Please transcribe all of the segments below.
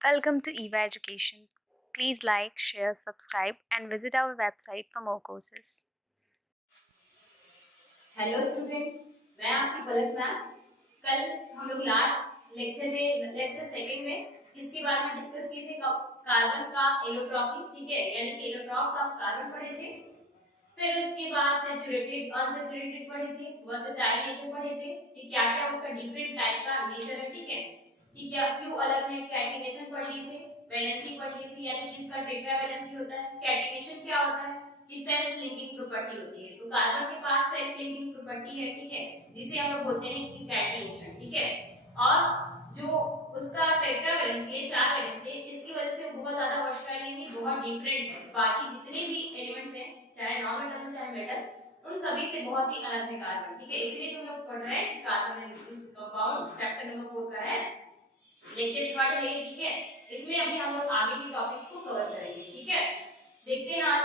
Welcome to EVA Education. Please like, share, subscribe, and visit our website for more courses. Hello student, मैं आपकी पलक ma'am. कल हम लोग last lecture second में किसके बारे में डिस्कस किए थे? कार्बन का एलोट्रॉपी, ठीक है, यानी कि एलोट्रॉप्स ऑफ कार्बन पढ़े थे। फिर उसके बाद सैचुरेटेड अनसैचुरेटेड पढ़े थे, वर्सेटाइल नेचर पढ़े थे कि क्या क्या उसका डिफरेंट टाइप का नेचर है, ठीक है, कि क्या क्यों अलग है। कैटिनेशन पढ़ लिए थे, वैलेंसी पढ़ लिए थे, यानी कि इसका टेट्रा वैलेंसी होता है। कैटिनेशन क्या होता है कि सेल्फ लिंकिंग प्रॉपर्टी होती है। तो कार्बन के पास सेल्फ लिंकिंग प्रॉपर्टी है, ठीक है, जिसे हम लोग बोलते हैं कि कैटिनेशन, ठीक है। और जो उसका टेट्रा वैलेंसी है, चार वैलेंसी है, इसकी वजह से बहुत ज्यादा वर्सटाइल यानी बहुत डिफरेंट है बाकी जितने भी एलिमेंट्स हैं, चाहे नॉन मेटल हो चाहे मेटल, उन सभी से बहुत ही अलग है कार्बन, ठीक है। इसलिए तो हम लोग पढ़ रहे हैं कार्बन कंपाउंड, चैप्टर नंबर 4 का है, लेक्चर थर्ड है, ठीक है। इसमें अभी हम लोग आगे के टॉपिक्स को कवर करेंगे, ठीक है। देखते हैं आज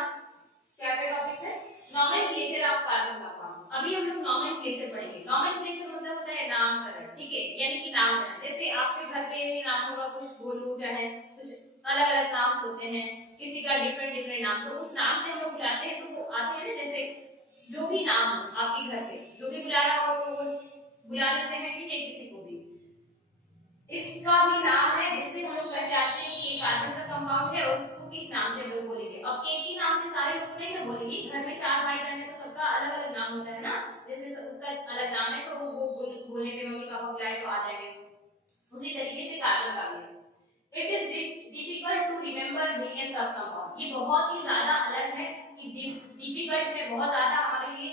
क्या क्या टॉपिक्स है। Nomenclature of carbon compound. अभी हम लोग नॉमेनक्लेचर पढ़ेंगे। नॉमेनक्लेचर मतलब होता है नामकरण, ठीक है, यानी कि नामकरण। जैसे आपके घर पे भी नाम होगा, कुछ गोलू चाहे कुछ अलग अलग नाम होते हैं, किसी का डिफरेंट डिफरेंट नाम, तो उस नाम से हम लोग बुलाते हैं। तो वो आते हैं ना, जैसे जो भी नाम हो आपके घर पे जो भी बुला रहा होगा तो वो बुला लेते हैं, ठीक है, किसी को भी। इसका भी नाम है जिससे हम लोग पहचानते हैं कि ये कार्बन का कंपाउंड है और उसको किस नाम से लोग बोलेंगे। अब एक ही नाम से सारे लोग नहीं ना बोलेंगे, घर में चार भाई बहन है तो सबका अलग अलग नाम होता है ना। जैसे उसका अलग नाम है तो वो बोलने पे मम्मी पापा बुलाए तो आ जाएंगे, उसी तरीके से कार्बन का भी है। It is difficult to remember millions of compound. ये बहुत ही ज्यादा अलग है कि डिफिकल्ट है, बहुत ज्यादा हमारे लिए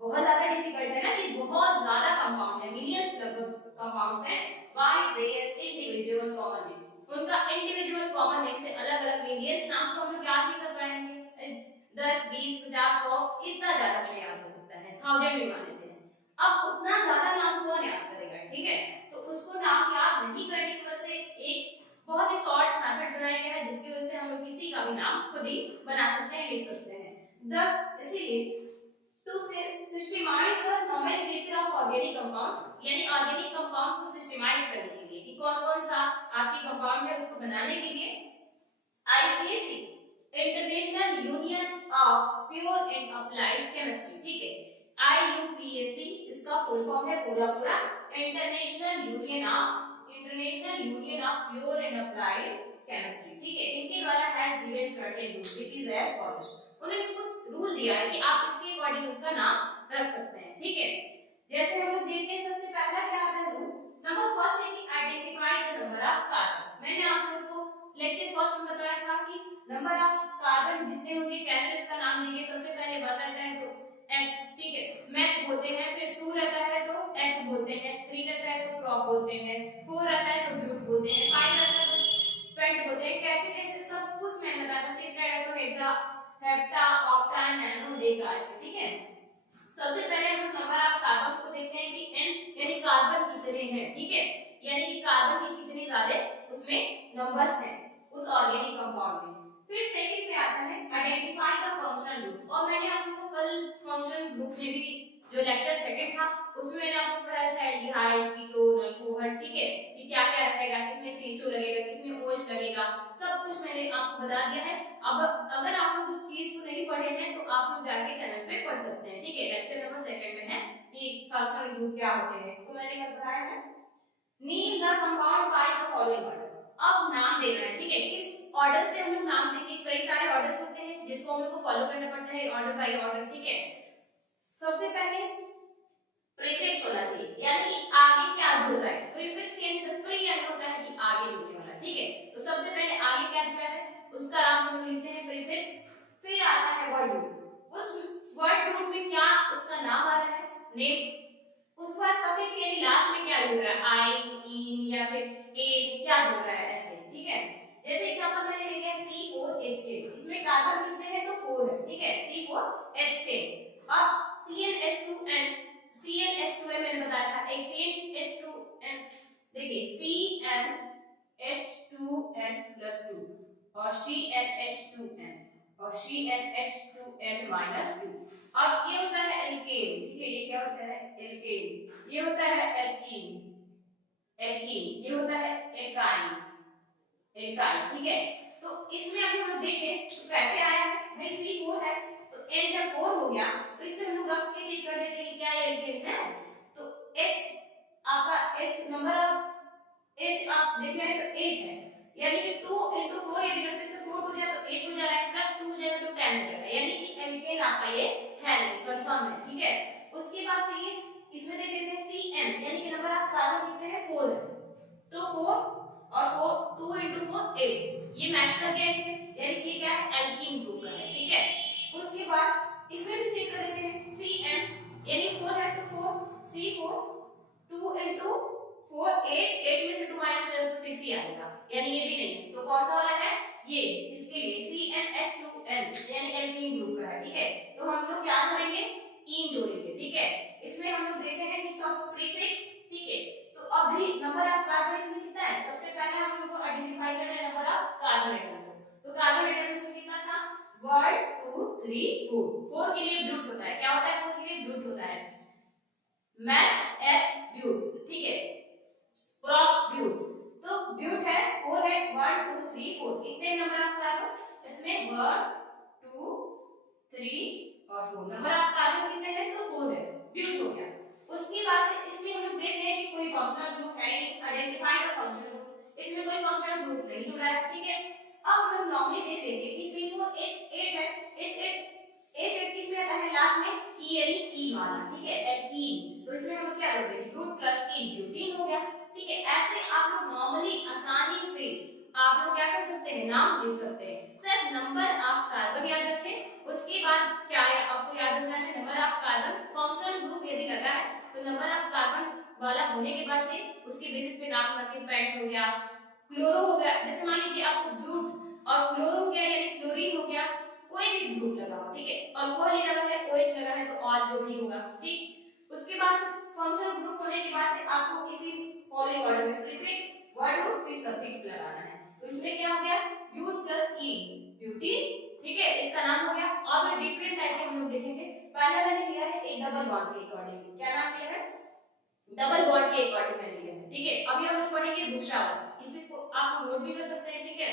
बहुत ज्यादा डिफिकल्ट है ना कि बहुत ज्यादा कंपाउंड है, मिलियंस लगभग कंपाउंड्स हैं। Why their individual common name, उनका इंडिविजुअल कॉमन नेम से अलग अलग मिलियंस नाम तो हम लोग याद नहीं कर पाएंगे। 10 20 50 100 इतना ज्यादा से याद हो सकता है, थाउजेंड भी मान लेते हैं। अब उतना ज्यादा नाम कौन याद करेगा, ठीक है। तो उसको नाम याद नहीं करने की वजह से एक बहुत ही शॉर्ट मेथड बनाया गया है, जिसकी वजह से हम लोग किसी का भी नाम खुद ही बना सकते हैं, लिख सकते हैं। दस इसीलिए to systemize the nomenclature of organic compound, यानी ऑर्गेनिक कंपाउंड को सिस्टमाइज करने के लिए कि कौन कौन सा आपकी कंपाउंड है उसको बनाने के लिए IPAC, international union of pure and applied chemistry, ठीक है, आईयूपीएसी इसका फुल फॉर्म है पूरा पूरा international union of pure and applied chemistry, ठीक है। इनके द्वारा has given certain rule which is as follows. उन्होंने कुछ रूल दिया है कि आप इसके अकॉर्डिंग उसका नाम रख सकते हैं, ठीक है। जैसे हम लोग देखते हैं, सबसे पहला क्या आता है रूल नंबर फर्स्ट है कि identify the number of carbon. मैंने आप सबको लेक्चर फर्स्ट में बताया था कि नंबर ऑफ कार्बन जितने होंगे कैसे उसका नाम देंगे। सबसे पहले 1 रहता है तो एथ, ठीक है, मैथ बोलते हैं। फिर 2 रहता है तो एथ बोलते हैं। 3 रहता है तो प्रॉप बोलते हैं। 4 रहता है तो ब्यूट बोलते हैं। 5 रहता है तो पेंट बोलते हैं। कैसे कैसे सब कुछ मैंने बताया था। 6 रहेगा तो Hedra, hepta, octa, nano, Deka, ऐसे, ठीक है। सबसे पहले हम लोग नंबर ऑफ कार्बन को देखते हैं कि n यानी कार्बन कितने हैं, ठीक है, यानी कि कार्बन के कितने सारे उसमें नंबर्स हैं उस ऑर्गेनिक कंपाउंड में। फिर सेकंड पे आता है आइडेंटिफाई द फंक्शनल ग्रुप। और मैंने आप लोगों को कल फंक्शनल ग्रुप में भी जो लेक्चर सेकंड था उसमें मैंने आपको पढ़ाया था एल्डिहाइड, कीटोन, अल्कोहल, ठीक है, कि क्या क्या रहेगा, किसमें CO2 लगेगा, किसमें OH लगेगा, सब कुछ मैंने आपको बता दिया है। अब अगर आप लोग उस चीज को नहीं पढ़े हैं तो आप लोग जाके चैनल पे पढ़ सकते हैं, ठीक है। लेक्चर नंबर सेकंड में है कि फंक्शनल ग्रुप क्या होते हैं, इसको मैंने कल पढ़ाया है। Name the compound by the following order. अब नाम देना है, ठीक है, किस ऑर्डर से हम लोग नाम देंगे। कई सारे ऑर्डर्स होते हैं जिसको हम लोग को फॉलो करना पड़ता है, ऑर्डर बाय ऑर्डर, ठीक है। सबसे पहले प्रीफिक्स होना चाहिए, यानी कि आगे क्या जुड़ रहा है। प्रीफिक्स यानी तो प्री यानी होता है कि आगे जुड़ने वाला, ठीक है। तो सबसे पहले आगे क्या जुड़ा है उसका नाम हम लोग लिखते हैं प्रीफिक्स। फिर आता है वर्ड रूट। उस वर्ड रूट में क्या उसका नाम आ रहा है, नेम। उसके बाद सफिक्स यानी लास्ट में क्या जुड़ रहा है, आई, इन या फिर ए, क्या जुड़ रहा है, ऐसे, ठीक है। जैसे एग्जांपल मैंने ले लिया C4H10, इसमें कार्बन कितने हैं तो 4 है, ठीक है, C4H10। अब CnH2n, CnH2n मैंने बताया था, एक CnH2n, देखिए CnH2n प्लस 2 और CnH2n और CnH2n माइनस 2। अब ये होता है एल्केन, ठीक है, ये क्या होता है एल्केन, ये होता है एल्कीन, एल्कीन ये होता है एल्काइन, एल्काइल, ठीक है। तो इसमें अभी हम लोग देखें तो कैसे आया है, भाई C4 है तो N जब 4 हो गया तो इसमें हम लोग रख के चेक कर लेते हैं कि क्या ये एल्केन है। तो H आपका H नंबर ऑफ H आप देख रहे हैं तो 8 है, यानी कि 2 into 4 यदि करते हैं तो 4 हो जाए तो 8 हो जा रहा है, प्लस 2 हो जाएगा तो 10 हो जाएगा, यानी कि एल्केन आपका ये है नहीं, कंफर्म है, ठीक है। उसके बाद से ये इसमें देख लेते हैं CN, यानी कि नंबर ऑफ कार्बन कितने हैं 4 है, तो 4 और 4 2 into 4 8, ये मैच कर गया इससे, यानी कि ये क्या है एल्कीन ग्रुप का है, ठीक है। उसके बाद इसमें भी चेक कर लेते हैं CN, यानी 4 है तो 4 C4 2 into 4 8, 8 में से 2 माइनस करें तो 6 ही आएगा, यानी ये भी नहीं, तो कौन सा वाला है ये, इसके लिए CnH2n, यानी एल्कीन ग्रुप का है, ठीक है। तो हम लोग क्या जोड़ेंगे, इन जोड़ेंगे, ठीक है। इसमें हम लोग देखे हैं कि सब प्रीफिक्स, ठीक है। तो अभी नंबर ऑफ कार्बन इसमें कितना है, सबसे पहले हम लोग को आइडेंटिफाई करना है नंबर ऑफ कार्बन एटम को, तो कार्बन एटम इसमें कितना था 1 2 3 4, 4 के लिए ब्यूट होता है, क्या होता है 4 के लिए ब्यूट होता है, मैथ एट ब्यूट, ठीक है, प्रॉप ब्यूट, तो ब्यूट है 4 है 1 2 3 4, कितने नंबर ऑफ कार्बन इसमें 1 2 3 और 4, नंबर ऑफ कार्बन कितने हैं तो 4 है, ब्यूट हो गया। उसके बाद से इसमें हम लोग देख रहे हैं कि कोई फंक्शनल ग्रुप है नहीं, आइडेंटिफाई द फंक्शनल ग्रुप, इसमें कोई फंक्शनल ग्रुप नहीं जुड़ा है, ठीक है। अब हम लोग नॉर्मली देख लेंगे कि C4H8 है, H8 किसमें आता है लास्ट में E, यानी E वाला, ठीक है, एल्कीन, तो इसमें हम लोग क्या करते हैं ब्यूट प्लस इन, ब्यूटीन हो गया, ठीक है। ऐसे आप लोग नॉर्मली आसानी से आप लोग क्या कर सकते हैं नाम लिख सकते हैं, सिर्फ नंबर ऑफ कार्बन याद रखें, उसके बाद क्या है आपको याद रखना है number of carbon, functional group यदि लगा है तो नंबर ऑफ कार्बन वाला होने के बाद से उसके बेसिस पे नाम रखें, पेंट हो गया, क्लोरो हो गया, जैसे मान लीजिए आपको ब्यूट और क्लोरो हो गया यानी क्लोरीन हो गया, कोई भी ग्रुप लगा हो, ठीक है, अल्कोहल ही लगा है OH लगा है तो और जो भी होगा, ठीक। उसके बाद से फंक्शनल ग्रुप होने के बाद से आपको इसी फॉलोइंग ऑर्डर में प्रीफिक्स वर्ड और फिर सफिक्स लगाना है, तो इसमें क्या हो गया ब्यूट प्लस इन, ब्यूटीन, ठीक है, इसका नाम हो गया। अब डिफरेंट टाइप के हम लोग देखेंगे, पहला मैंने लिया है एक डबल बॉन्ड के अकॉर्डिंग, क्या नाम लिया है डबल बॉन्ड के अकॉर्डिंग मैंने लिया है, ठीक है। अभी हम लोग पढ़ेंगे दूसरा वाला, इसे को आप नोट भी कर सकते हैं, ठीक है।